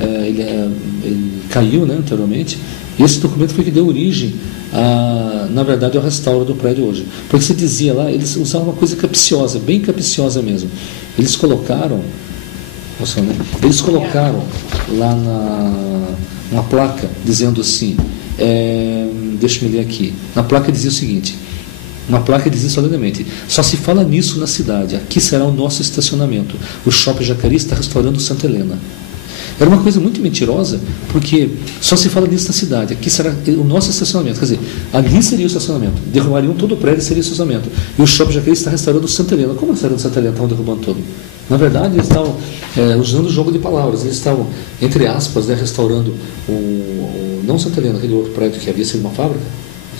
Ele caiu, né, anteriormente, e esse documento foi que deu origem, na verdade, ao restauro do prédio hoje. Porque se dizia lá, eles usavam uma coisa capciosa, bem capciosa mesmo. Eles colocaram lá uma placa dizendo assim, deixa eu ler aqui, na placa dizia o seguinte, uma placa dizia solenemente: só se fala nisso na cidade, aqui será o nosso estacionamento, o Shopping Jacareí está restaurando Santa Helena. Era uma coisa muito mentirosa, porque só se fala nisso na cidade, aqui será o nosso estacionamento, quer dizer, ali seria o estacionamento, derrubariam todo o prédio e seria o estacionamento, e o Shopping Jacareí está restaurando Santa Helena. Como restaurando Santa Helena, estavam derrubando todo? Na verdade, eles estavam usando o jogo de palavras, eles estavam, entre aspas, restaurando não Santa Helena, aquele outro prédio que havia sido uma fábrica,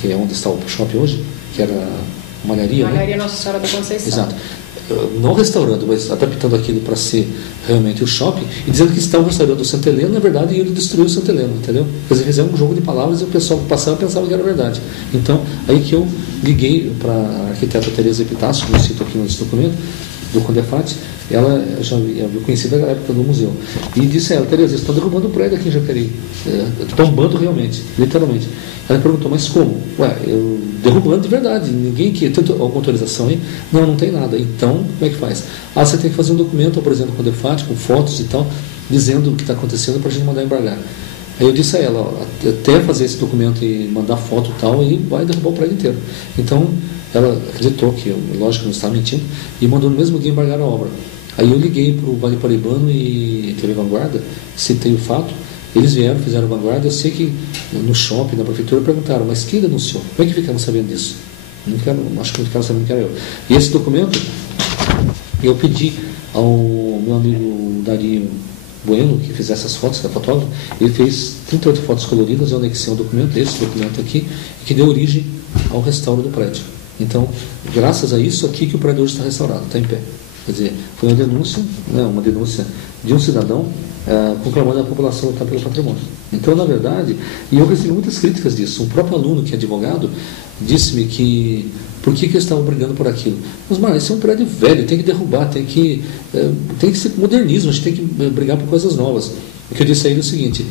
que é onde está o shopping hoje, que era malharia. Malharia, né? Nossa Senhora da Conceição. Exato. Não restaurando, mas adaptando aquilo para ser realmente o shopping, e dizendo que estavam restaurando o Santa Helena, na verdade, ele destruiu o Santa Helena, entendeu? Quer dizer, fizeram um jogo de palavras e o pessoal que passava pensava que era verdade. Então, aí que eu liguei para a arquiteta Tereza Epitácio, que eu cito aqui nesse documento, do Condefat, ela já havia conhecido da época do museu, e disse a ela: Tereza, eles estão derrubando o prédio aqui em Jacareí, tombando realmente, literalmente. Ela perguntou: mas como? Derrubando de verdade, ninguém que tem alguma autorização aí? Não tem nada. Então, como é que faz? Você tem que fazer um documento, por exemplo, com o Condefat, com fotos e tal, dizendo o que está acontecendo para a gente mandar embargar. Aí eu disse a ela: até fazer esse documento e mandar foto e tal, e vai derrubar o prédio inteiro. Então, ela acreditou que eu, lógico, não estava mentindo, e mandou no mesmo dia embargar a obra. Aí eu liguei para o Vale Paraibano e TV Vanguarda, citei o fato, eles vieram, fizeram vanguarda. Eu sei que no shopping, na prefeitura, perguntaram: mas quem denunciou? Como é que ficamos sabendo disso? Acho que não ficaram sabendo que era eu. E esse documento, eu pedi ao meu amigo Dario Bueno, que fizesse essas fotos, que é fotógrafo. Ele fez 38 fotos coloridas, eu anexei um documento, esse documento aqui, que deu origem ao restauro do prédio. Então, graças a isso aqui que o prédio hoje está restaurado, está em pé. Quer dizer, foi uma denúncia de um cidadão proclamando a população lutar pelo patrimônio. Então, na verdade, e eu recebi muitas críticas disso. Um próprio aluno, que é advogado, disse-me que por que eles estavam brigando por aquilo. Mas, esse é um prédio velho, tem que derrubar, tem que ser modernismo, a gente tem que brigar por coisas novas. O que eu disse a ele é o seguinte: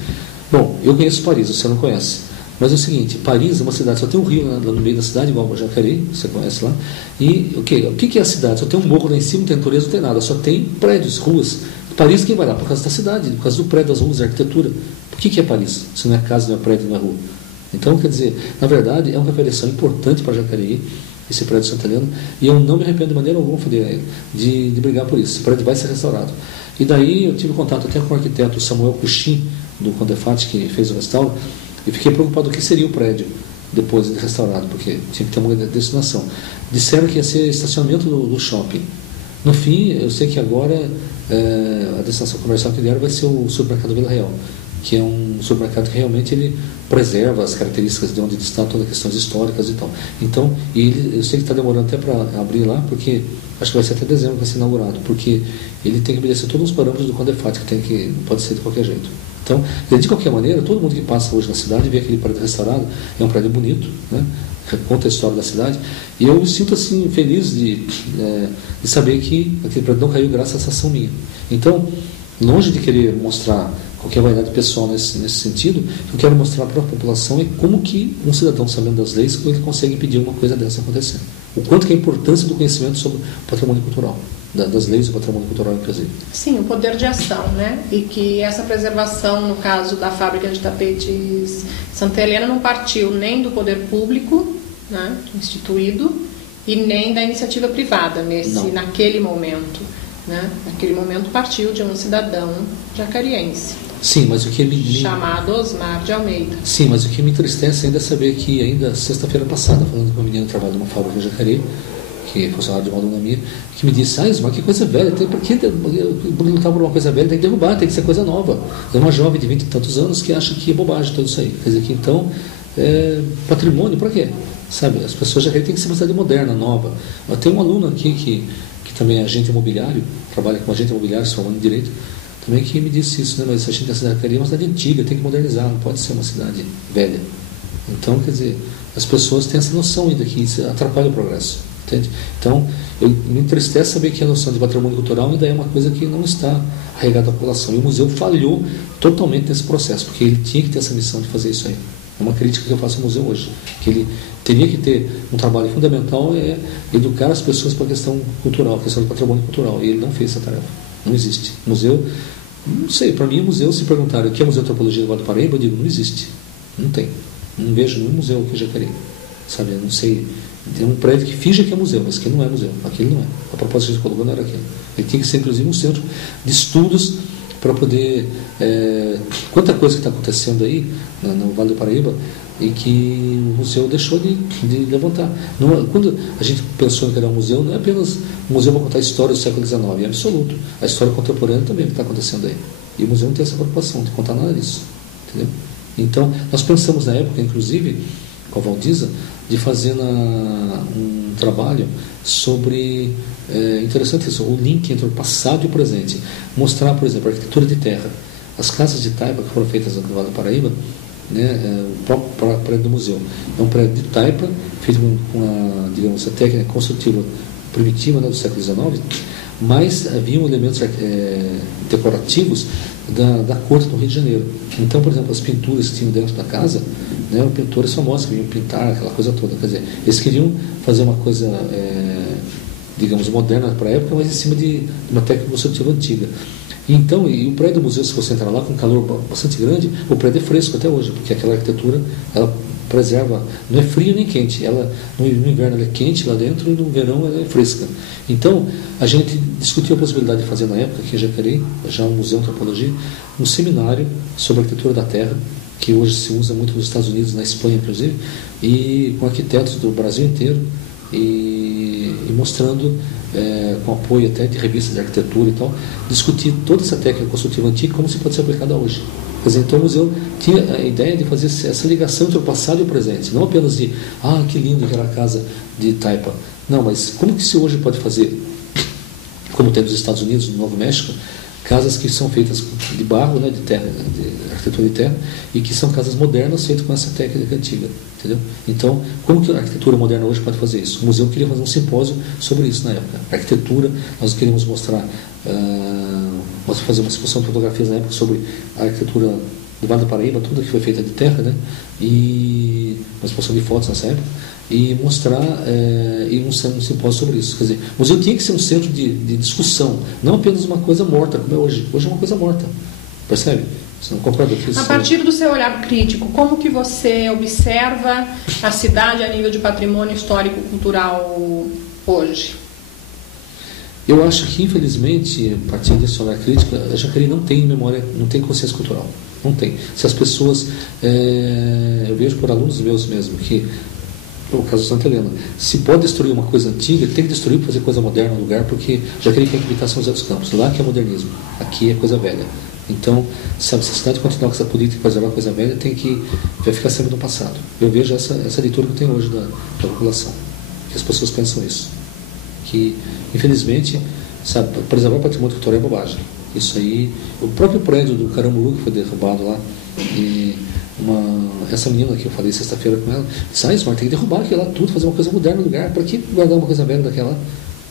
bom, eu conheço Paris, você não conhece. Mas é o seguinte, Paris é uma cidade, só tem um rio lá no meio da cidade, igual o Jacareí, você conhece lá. E o que é a cidade? Só tem um morro lá em cima, não tem natureza, não tem nada, só tem prédios, ruas. Paris, quem vai lá? Por causa da cidade, por causa do prédio, das ruas, da arquitetura. Por que é Paris? Se não é casa, não é prédio, não é rua. Então, quer dizer, na verdade, é uma referência importante para Jacareí, esse prédio de Santa Helena, e eu não me arrependo de maneira alguma de brigar por isso. Esse prédio vai ser restaurado. E daí eu tive contato até com o arquiteto Samuel Cuxim, do Condefat, que fez o restauro, e fiquei preocupado o que seria o prédio depois de restaurado, porque tinha que ter uma destinação. Disseram que ia ser estacionamento do shopping. No fim, eu sei que agora a destinação comercial que deram vai ser o supermercado Vila Real, que é um supermercado que realmente ele preserva as características de onde está todas as questões históricas e tal. Então, eu sei que está demorando até para abrir lá, porque acho que vai ser até dezembro que vai ser inaugurado, porque ele tem que obedecer todos os parâmetros do Condefat, que não pode ser de qualquer jeito. Então, de qualquer maneira, todo mundo que passa hoje na cidade vê aquele prédio restaurado, é um prédio bonito, né? Conta a história da cidade, e eu me sinto assim feliz de saber que aquele prédio não caiu graças a essa ação minha. Então, longe de querer mostrar qualquer vaidade pessoal nesse sentido, eu quero mostrar para a população como que um cidadão, sabendo das leis, como ele consegue impedir uma coisa dessa acontecer. O quanto que é a importância do conhecimento sobre o patrimônio cultural, das leis do patrimônio cultural, inclusive. Sim, o poder de ação, né? E que essa preservação, no caso da fábrica de tapetes Santa Helena, não partiu nem do poder público, né, instituído, e nem da iniciativa privada naquele momento. Né? Naquele momento partiu de um cidadão jacariense. Sim, mas o que chamado Osmar de Almeida. Sim, mas o que me entristece ainda é saber que ainda sexta-feira passada, falando com uma menina que trabalha numa fábrica de Jacareí, que é funcionário de uma aluna minha, que me disse: Osmar, que coisa velha, por que lutar por uma coisa velha? Tem que derrubar, tem que ser coisa nova. É uma jovem de 20 e tantos anos que acha que é bobagem tudo isso aí. Quer dizer que então, patrimônio, para quê? Sabe, as pessoas já têm que ser uma cidade moderna, nova. Eu tenho um aluno aqui que também é agente imobiliário, trabalha com agente imobiliário, se formando em direito, também que me disse isso, né? Mas a gente tem a cidade de Jacareí é uma cidade antiga, tem que modernizar, não pode ser uma cidade velha. Então, quer dizer, as pessoas têm essa noção ainda que isso atrapalha o progresso. Entende? Então, me entristece saber que a noção de patrimônio cultural ainda é uma coisa que não está arraigada à população. E o museu falhou totalmente nesse processo, porque ele tinha que ter essa missão de fazer isso aí. É uma crítica que eu faço ao museu hoje, que ele teria que ter um trabalho fundamental, é educar as pessoas para a questão cultural, a questão do patrimônio cultural. E ele não fez essa tarefa. Não existe. Museu, não sei, para mim, museu, se perguntarem o que é o Museu de Antropologia do Vale do Paraíba, eu digo, não existe. Não tem. Não vejo nenhum museu aqui em Jacareí. Sabe, eu não sei. Tem um prédio que finge que é museu, mas que não é museu. Aquilo não é. A proposta que a gente colocou não era aquilo. Ele tinha que ser, inclusive, um centro de estudos para poder... quanta coisa que está acontecendo aí no Vale do Paraíba e que o museu deixou de levantar. Não, quando a gente pensou em criar um museu, não é apenas um museu para contar a história do século XIX, é absoluto. A história contemporânea também que está acontecendo aí. E o museu não tem essa preocupação de contar nada disso. Entendeu? Então, nós pensamos na época, inclusive, com a Valdiza, de fazer um trabalho sobre, interessante isso, o link entre o passado e o presente. Mostrar, por exemplo, a arquitetura de terra. As casas de taipa que foram feitas no Vale do Paraíba, né, o próprio prédio do museu. É um prédio de taipa, feito com digamos, a técnica construtiva primitiva, né, do século XIX, mas haviam elementos decorativos da corte do Rio de Janeiro. Então, por exemplo, as pinturas que tinham dentro da casa, né, eram pintores famosos que vinham pintar aquela coisa toda. Quer dizer, eles queriam fazer uma coisa, digamos, moderna para a época, mas em cima de uma técnica construtiva antiga. Então, e o prédio do museu, se você entrar lá com um calor bastante grande, o prédio é fresco até hoje, porque aquela arquitetura, ela preserva, não é frio nem quente, ela no inverno ela é quente lá dentro e no verão ela é fresca. Então, a gente discutiu a possibilidade de fazer na época, aqui em Jacareí, já um museu de antropologia, um seminário sobre a arquitetura da terra, que hoje se usa muito nos Estados Unidos, na Espanha inclusive, e com arquitetos do Brasil inteiro, e mostrando, com apoio até de revistas de arquitetura e tal, discutir toda essa técnica construtiva antiga, como se pode ser aplicada hoje. Quer dizer, então o museu tinha a ideia de fazer essa ligação entre o passado e o presente, não apenas de, que lindo aquela casa de taipa. Não, mas como que se hoje pode fazer, como tem nos Estados Unidos, no Novo México, casas que são feitas de barro, né, de terra, de arquitetura de terra, e que são casas modernas feitas com essa técnica antiga, entendeu? Então, como que a arquitetura moderna hoje pode fazer isso? O museu queria fazer um simpósio sobre isso na época. A arquitetura, nós queríamos mostrar, nós fazer uma exposição de fotografias na época sobre a arquitetura do Vale do Paraíba, tudo que foi feita de terra, né? E uma exposição de fotos nessa época, e mostrar um simpósio sobre isso. Quer dizer, o museu tinha que ser um centro de discussão, não apenas uma coisa morta, como é hoje. Hoje é uma coisa morta, percebe? Você não concorda com isso? A partir do seu olhar crítico, como que você observa a cidade a nível de patrimônio histórico-cultural hoje? Eu acho que, infelizmente, a partir desse olhar crítico, a Jacareí não tem memória, não tem consciência cultural. Não tem. Se as pessoas... eu vejo por alunos meus mesmo que, no caso de Santa Helena, se pode destruir uma coisa antiga, tem que destruir para fazer coisa moderna no lugar, porque Jacareí tem que evitar São José dos Campos. Lá que é modernismo, aqui é coisa velha. Então, sabe, se a cidade continuar com essa política de preservar coisa velha, vai ficar sempre no passado. Eu vejo essa leitura que eu tenho hoje da população, que as pessoas pensam isso. Que, infelizmente, sabe, preservar o patrimônio cultural é bobagem. Isso aí, o próprio prédio do Caramuru que foi derrubado lá, e essa menina que eu falei sexta-feira com ela, disse, Ismar, tem que derrubar aquilo lá tudo, fazer uma coisa moderna no lugar, para que guardar uma coisa velha daquela lá?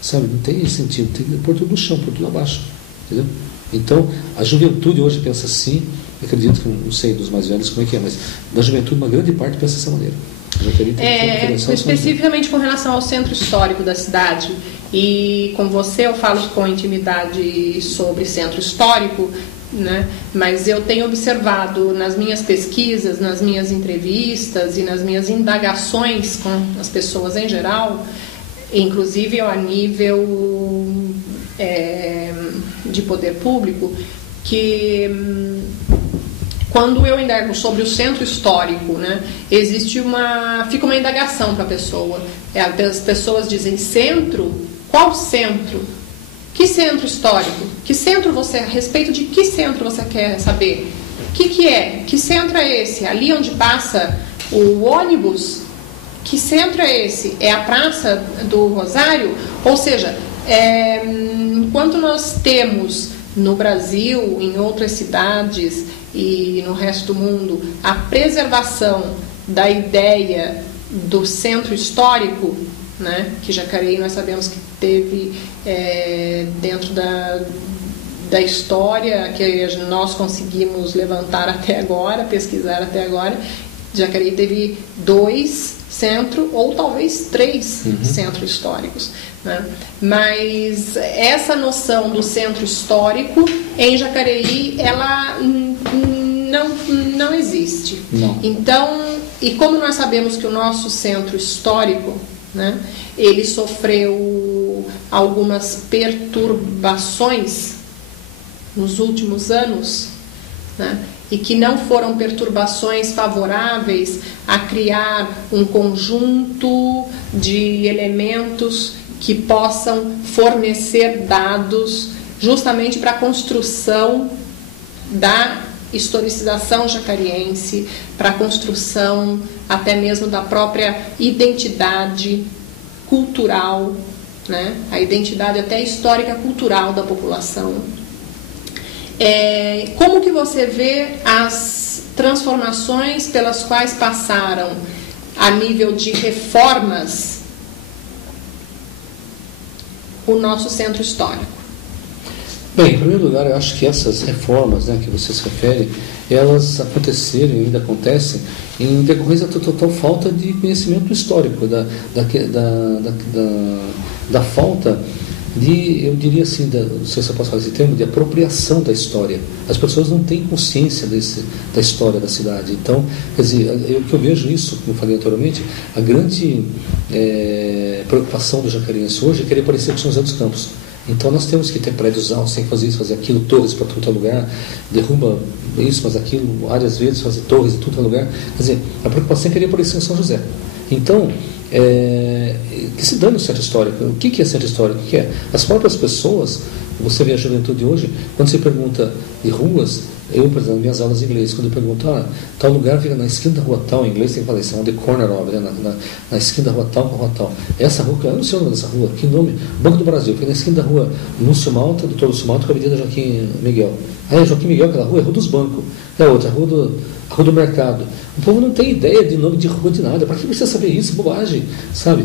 Sabe, não tem sentido, tem que pôr tudo no chão, pôr tudo abaixo, entendeu? Então, a juventude hoje pensa assim, acredito que, não sei dos mais velhos como é que é, mas da juventude uma grande parte pensa dessa maneira. Especificamente com relação ao centro histórico da cidade, e com você eu falo com intimidade sobre centro histórico, né? Mas eu tenho observado nas minhas pesquisas, nas minhas entrevistas e nas minhas indagações com as pessoas em geral, inclusive a nível de poder público, que quando eu indago sobre o centro histórico, né, fica uma indagação para a pessoa. As pessoas dizem centro? Qual centro? Que centro histórico? Que centro a respeito de que centro você quer saber? O que é? Que centro é esse? Ali onde passa o ônibus? Que centro é esse? É a Praça do Rosário? Ou seja, enquanto nós temos no Brasil, em outras cidades e no resto do mundo, a preservação da ideia do centro histórico, né? Que Jacareí nós sabemos que teve dentro da história que nós conseguimos levantar até agora, pesquisar até agora, Jacareí teve 2 centros ou talvez 3 centros históricos, né? Mas essa noção do centro histórico em Jacareí, ela não existe. Não. Então, e como nós sabemos que o nosso centro histórico, né, ele sofreu algumas perturbações nos últimos anos, né, e que não foram perturbações favoráveis a criar um conjunto de elementos que possam fornecer dados justamente para a construção da historicização jacariense, para a construção até mesmo da própria identidade cultural, né? A identidade até histórica cultural da população. Como que você vê as transformações pelas quais passaram a nível de reformas o nosso centro histórico? Bem, em primeiro lugar, eu acho que essas reformas, né, que você se refere, elas aconteceram e ainda acontecem em decorrência da total falta de conhecimento histórico, da falta de, eu diria assim, não sei se eu posso falar esse termo, de apropriação da história. As pessoas não têm consciência da história da cidade. Então, quer dizer, o que eu vejo isso, como eu falei anteriormente, a grande preocupação do jacariense hoje é querer parecer com São José dos Campos. Então nós temos que ter prédios altos, tem que fazer isso, fazer aquilo, torres para todo lugar, derruba isso, faz aquilo, áreas verdes, fazer torres em todo lugar. Quer dizer, a preocupação é querer parecer em São José. Então, que se dane o centro histórico. O que é centro histórico? O que é? As próprias pessoas, você vê a juventude hoje, quando você pergunta de ruas, eu, por exemplo, nas minhas aulas de inglês, quando eu pergunto, tal lugar fica na esquina da rua tal, em inglês tem que falar isso, on the corner of, né? na esquina da rua tal com a rua tal. Essa rua, eu não sei o nome dessa rua, que nome? Banco do Brasil, fica na esquina da rua Lúcio Malta, Doutor Lúcio Malta, com a Avenida Joaquim Miguel. Joaquim Miguel, aquela rua é a Rua dos Bancos. É outra, a Rua do Mercado. O povo não tem ideia de nome de rua de nada. Para que precisa saber isso? Bobagem, sabe?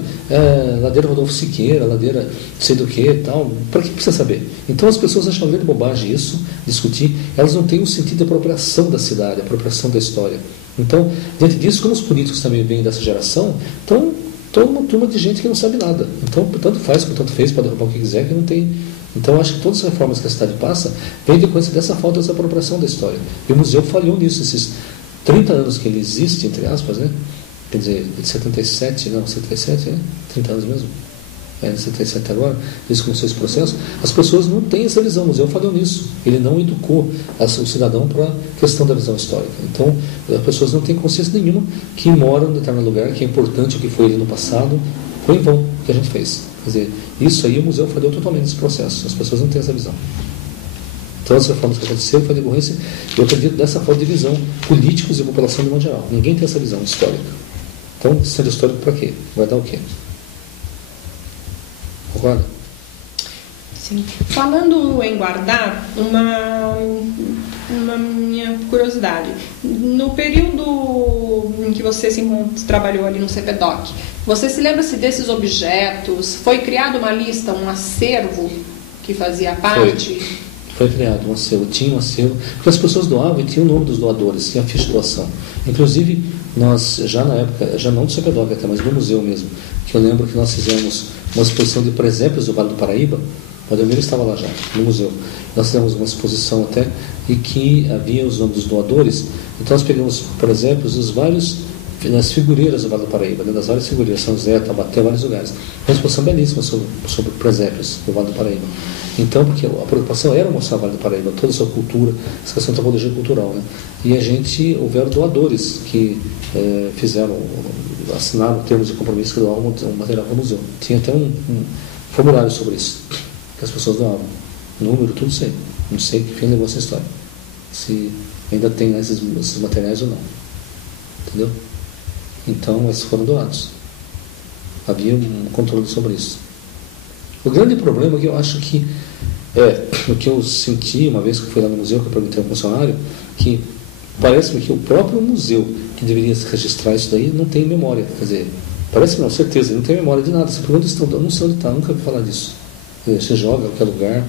Ladeira Rodolfo Siqueira, ladeira não sei do que e tal. Para que precisa saber? Então as pessoas acham grande bobagem isso, discutir. Elas não têm o sentido de apropriação da cidade, apropriação da história. Então, diante disso, como os políticos também vêm dessa geração, então, toda uma turma de gente que não sabe nada. Então, tanto faz como tanto fez, pode derrubar o que quiser, que não tem. Então, acho que todas as reformas que a cidade passa vêm de coisa dessa falta dessa apropriação da história. E o museu falhou nisso, esses 30 anos que ele existe, entre aspas, né? Quer dizer, de 77, não, 77, né? 30 anos mesmo. De 77 agora, desde que começou esse processo, as pessoas não têm essa visão. O museu falhou nisso. Ele não educou o cidadão para a questão da visão histórica. Então, as pessoas não têm consciência nenhuma que moram em determinado lugar, que é importante o que foi ali no passado, foi em vão o que a gente fez. Quer dizer, isso aí o museu falhou totalmente nesse processo. As pessoas não têm essa visão. Todas as reformas que aconteceram foi decorrência, eu acredito, dessa falta de visão, políticos e população de modo geral. Ninguém tem essa visão histórica. Então, centro histórico para quê? Vai dar o quê? Concorda? Sim. Falando em guardar, uma minha curiosidade. No período em que você trabalhou ali no CPDOC, você se lembra-se desses objetos? Foi criada uma lista, um acervo que fazia parte? Foi criado um acervo, tinha um acervo, porque as pessoas doavam e tinha o nome dos doadores, tinha a ficha de doação. Inclusive, nós, já na época, já não do CPDOC até, mas do museu mesmo, que eu lembro que nós fizemos uma exposição de presépios do Vale do Paraíba. O Ademir estava lá já, no museu. Nós fizemos uma exposição até, e que havia os nomes dos doadores. Então nós pegamos, por exemplo, nas figureiras do Vale do Paraíba, né, das várias figureiras, São José, Taubaté, vários lugares. Uma exposição belíssima sobre presépios do Vale do Paraíba. Então, porque a preocupação era mostrar o Vale do Paraíba, toda a sua cultura, essa questão da antropologia cultural, né? E houveram doadores que assinaram termos de compromisso que doavam um material para o museu. Tinha até um formulário sobre isso, que as pessoas doavam. Número, tudo sei. Não sei que fim levou essa história. Se ainda tem esses materiais ou não. Entendeu? Então, esses foram doados. Havia um controle sobre isso. O grande problema que eu acho que o que eu senti uma vez que fui lá no museu, que eu perguntei ao funcionário, que parece-me que o próprio museu que deveria registrar isso daí não tem memória. Quer dizer, Parece não, certeza, ele não tem memória de nada. Você pergunta, eu não sei onde está, nunca ouvi falar disso. Você joga em qualquer lugar.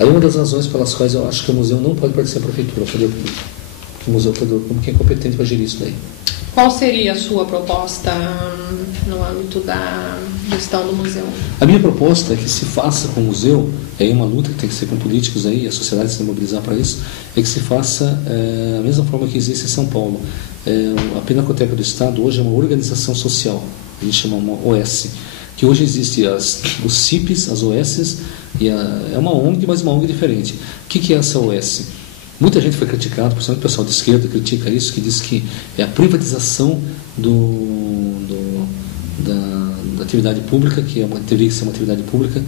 Aí uma das razões pelas quais eu acho que o museu não pode parecer a prefeitura, o poder público. Porque o museu como quem é competente para gerir isso daí. Qual seria a sua proposta no âmbito da gestão do museu? A minha proposta é que se faça com o museu, é uma luta que tem que ser com políticos aí, a sociedade se mobilizar para isso, é que se faça a mesma forma que existe em São Paulo. A Pinacoteca do Estado hoje é uma organização social, a gente chama uma OS, que hoje existe os CIPs, as OS, e é uma ONG, mas uma ONG diferente. O que é essa OS? Muita gente foi criticada, principalmente o pessoal de esquerda critica isso, que diz que é a privatização da atividade pública, que teria que ser uma atividade pública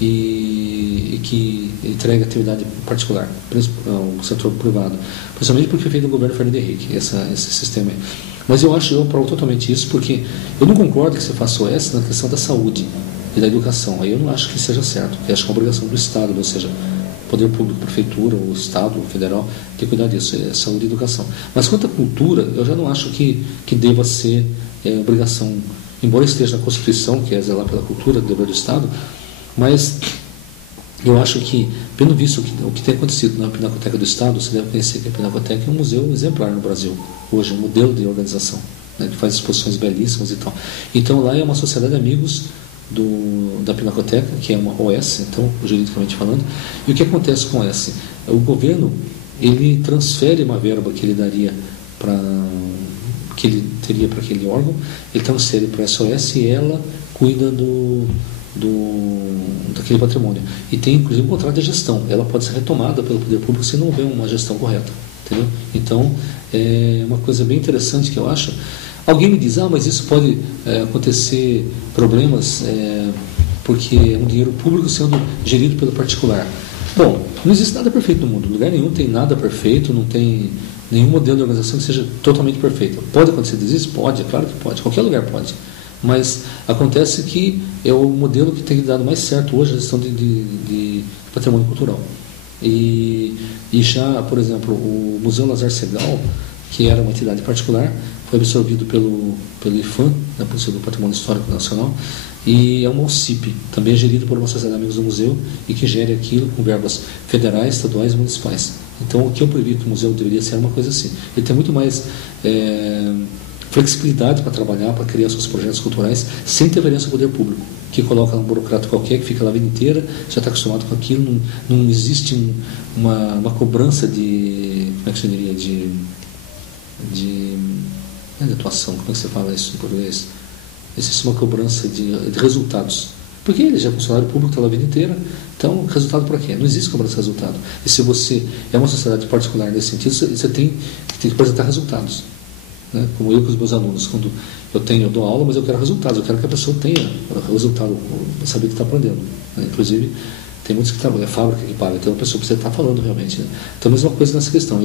e que entrega atividade particular, ao setor privado. Principalmente porque foi feito no governo Fernando Henrique, esse sistema aí. Mas eu aprovo totalmente isso, porque eu não concordo que você faça OS na questão da saúde e da educação. Aí eu não acho que seja certo, porque acho que é uma obrigação do Estado, ou seja, poder público, prefeitura, o Estado, o federal, tem que cuidar disso, é saúde e educação. Mas quanto à cultura, eu já não acho que deva ser obrigação, embora esteja na Constituição, que é zelar pela cultura, dever do Estado, mas eu acho que, pelo visto o que tem acontecido na Pinacoteca do Estado, você deve conhecer que a Pinacoteca é um museu exemplar no Brasil, hoje, um modelo de organização, né, que faz exposições belíssimas e tal. Então lá é uma sociedade de amigos da Pinacoteca, que é uma OS, então, juridicamente falando. E o que acontece com essa? O governo, ele transfere uma verba que ele daria que ele teria para aquele órgão, ele transfere para a SOS e ela cuida daquele patrimônio. E tem, inclusive, um contrato de gestão. Ela pode ser retomada pelo poder público se não houver uma gestão correta. Entendeu? Então, é uma coisa bem interessante que eu acho. Alguém me diz, mas isso pode acontecer problemas porque é um dinheiro público sendo gerido pelo particular. Bom, não existe nada perfeito no mundo. Em lugar nenhum tem nada perfeito, não tem nenhum modelo de organização que seja totalmente perfeito. Pode acontecer desiste? Pode, é claro que pode. Qualquer lugar pode. Mas acontece que é o modelo que tem dado mais certo hoje a gestão de patrimônio cultural. E já, por exemplo, o Museu Lazar Segal, que era uma entidade particular, foi absorvido pelo IPHAN, né, pelo Patrimônio Histórico Nacional, e é uma OCIP, também é gerido por uma sociedade de amigos do museu e que gere aquilo com verbas federais, estaduais e municipais. Então, o que eu previ que o museu deveria ser uma coisa assim. Ele tem muito mais flexibilidade para trabalhar, para criar seus projetos culturais, sem interferência do poder público, que coloca um burocrata qualquer que fica lá a vida inteira, já está acostumado com aquilo, não existe uma cobrança de, como é que se diria, de atuação, como é que você fala isso em português? Existe uma cobrança de resultados. Porque ele já é funcionário público, está lá a vida inteira, então, resultado para quê? Não existe cobrança de resultado. E se você é uma sociedade particular nesse sentido, você tem que apresentar resultados. Né? Como eu com os meus alunos, quando eu dou aula, mas eu quero resultados, eu quero que a pessoa tenha resultado, saber que está aprendendo. Né? Inclusive, tem muitos que trabalham, é a fábrica que paga, então a pessoa precisa estar falando realmente. Né? Então, a mesma coisa nessa questão.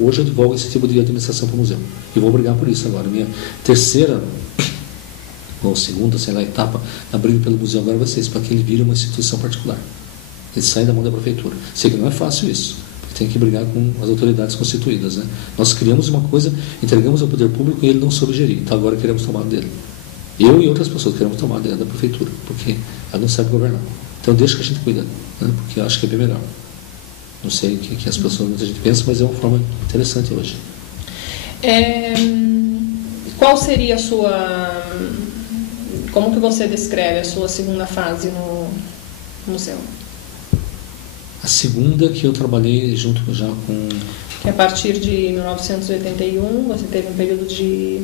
Hoje eu advogo esse tipo de administração para o museu. E vou brigar por isso agora. Minha terceira, ou segunda, sei lá, etapa na briga pelo museu agora vai ser isso, para que ele vire uma instituição particular. Ele sai da mão da prefeitura. Sei que não é fácil isso. Tem que brigar com as autoridades constituídas. Né? Nós criamos uma coisa, entregamos ao poder público e ele não soube gerir. Então agora queremos tomar dele. Eu e outras pessoas queremos tomar dele da prefeitura, porque ela não sabe governar. Então deixa que a gente cuida, né? Porque eu acho que é bem melhor. Não sei o que as pessoas, muita gente pensa, mas é uma forma interessante hoje. Qual seria a sua... Como que você descreve a sua segunda fase no museu? A segunda que eu trabalhei junto já com... Que a partir de 1981 você teve um período de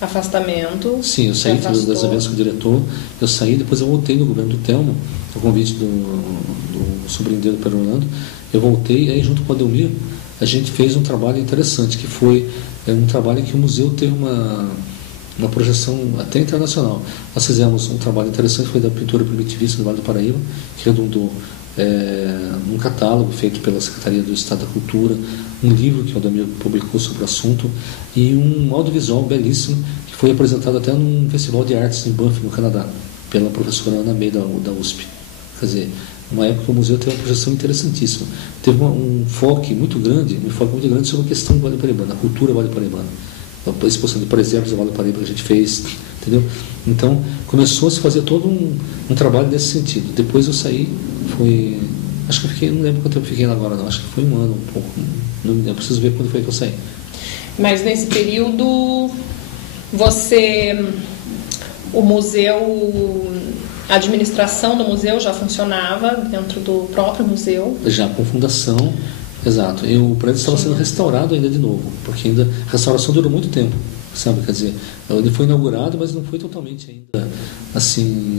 afastamento. Sim, eu saí das eventos com o diretor, eu saí, depois eu voltei no governo do Telmo, a convite do sobrinho dele, Pedro Orlando, eu voltei, e aí junto com a Delmir, a gente fez um trabalho interessante, que foi um trabalho em que o museu teve uma projeção até internacional. Nós fizemos um trabalho interessante, foi da pintura primitivista do Vale do Paraíba, que redundou um catálogo feito pela Secretaria do Estado da Cultura, um livro que o Ademir publicou sobre o assunto e um audiovisual belíssimo que foi apresentado até num festival de artes em Banff, no Canadá, pela professora Ana May da USP. Quer dizer, uma época que o museu teve uma projeção interessantíssima. Teve um foco muito grande sobre a questão do Vale Paraibano, a cultura Vale Paraibana. a exposição de presépios do Vale do Paraíba que a gente fez, entendeu? Então, começou a se fazer todo um trabalho nesse sentido. Depois eu saí, acho que eu fiquei, não lembro quanto tempo eu fiquei lá agora, não, acho que foi um ano, um pouco, não me lembro, preciso ver quando foi que eu saí. Mas nesse período, o museu, a administração do museu já funcionava dentro do próprio museu? Já com fundação, exato. E o prédio estava sendo restaurado ainda de novo, porque ainda a restauração durou muito tempo, sabe? Quer dizer, ele foi inaugurado, mas não foi totalmente ainda assim